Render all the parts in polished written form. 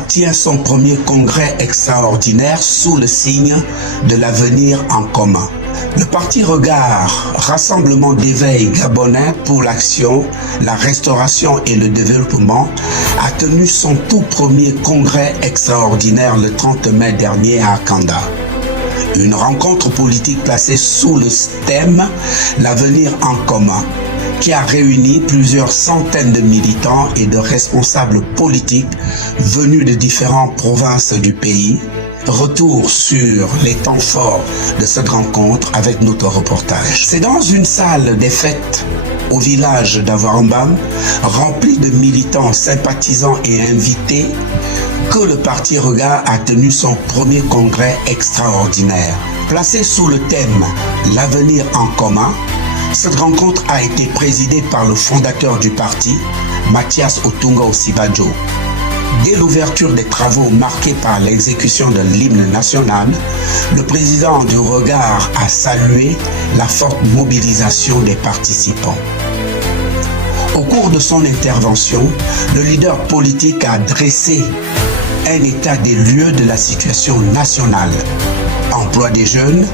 tient son premier congrès extraordinaire sous le signe de l'avenir en commun. Le parti Regard, rassemblement d'éveil gabonais pour l'action, la restauration et le développement, a tenu son tout premier congrès extraordinaire le 30 mai dernier à Kanda. Une rencontre politique placée sous le thème « L'avenir en commun » qui a réuni plusieurs centaines de militants et de responsables politiques venus de différentes provinces du pays. Retour sur les temps forts de cette rencontre avec notre reportage. C'est dans une salle des fêtes au village d'Avarambam, remplie de militants, sympathisants et invités, que le parti Regard a tenu son premier congrès extraordinaire. Placé sous le thème « L'avenir en commun », cette rencontre a été présidée par le fondateur du parti, Mathias Otunga Osibajo. Dès l'ouverture des travaux marqués par l'exécution de l'hymne national, le président du Regard a salué la forte mobilisation des participants. Au cours de son intervention, le leader politique a dressé un état des lieux de la situation nationale. Emploi des jeunes,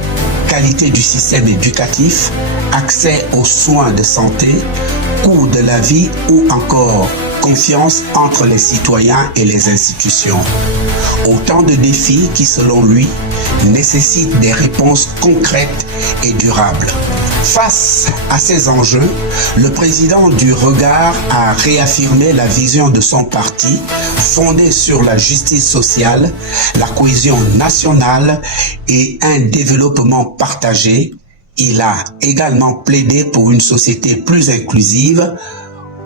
qualité du système éducatif, accès aux soins de santé, coût de la vie ou encore confiance entre les citoyens et les institutions. Autant de défis qui, selon lui, nécessitent des réponses concrètes et durables. Face à ces enjeux, le président du Regard a réaffirmé la vision de son parti fondée sur la justice sociale, la cohésion nationale et un développement partagé. Il a également plaidé pour une société plus inclusive,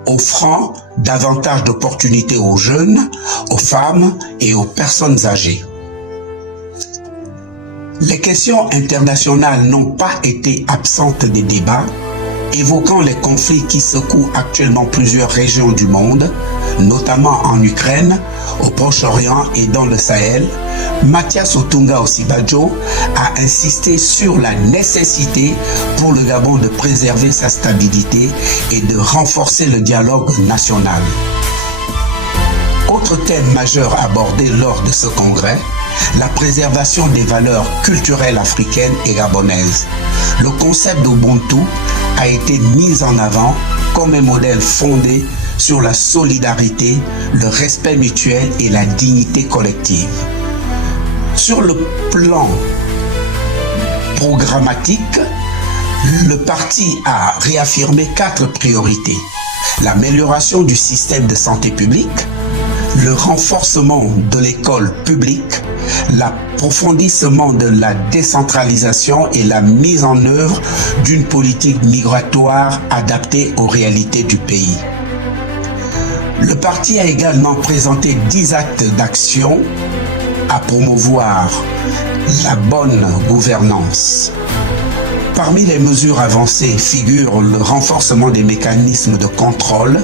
offrant davantage d'opportunités aux jeunes, aux femmes et aux personnes âgées. Les questions internationales n'ont pas été absentes des débats, évoquant les conflits qui secouent actuellement plusieurs régions du monde, notamment en Ukraine, au Proche-Orient et dans le Sahel. Mathias Otunga Osibajo a insisté sur la nécessité pour le Gabon de préserver sa stabilité et de renforcer le dialogue national. Autre thème majeur abordé lors de ce congrès, la préservation des valeurs culturelles africaines et gabonaises. Le concept d'Ubuntu a été mis en avant comme un modèle fondé sur la solidarité, le respect mutuel et la dignité collective. Sur le plan programmatique, le parti a réaffirmé 4 priorités. L'amélioration du système de santé publique, le renforcement de l'école publique, l'approfondissement de la décentralisation et la mise en œuvre d'une politique migratoire adaptée aux réalités du pays. Le parti a également présenté 10 actes d'action à promouvoir la bonne gouvernance. Parmi les mesures avancées figurent le renforcement des mécanismes de contrôle,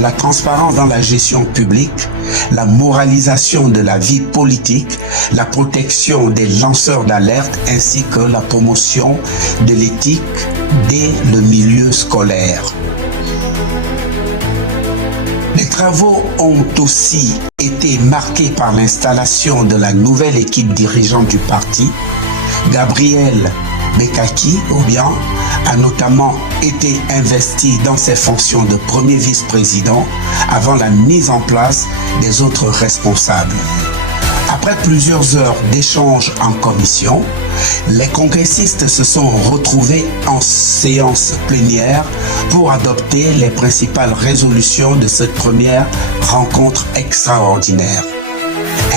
la transparence dans la gestion publique, la moralisation de la vie politique, la protection des lanceurs d'alerte ainsi que la promotion de l'éthique dès le milieu scolaire. Les travaux ont aussi été marqués par l'installation de la nouvelle équipe dirigeante du parti. Gabriel Bekaki Obiang a notamment été investi dans ses fonctions de premier vice-président avant la mise en place des autres responsables. Après plusieurs heures d'échanges en commission, les congressistes se sont retrouvés en séance plénière pour adopter les principales résolutions de cette première rencontre extraordinaire.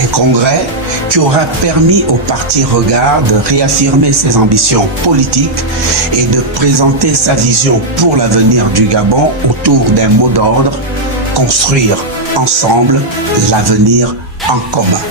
Un congrès qui aura permis au parti Regard de réaffirmer ses ambitions politiques et de présenter sa vision pour l'avenir du Gabon autour d'un mot d'ordre: construire ensemble l'avenir en commun.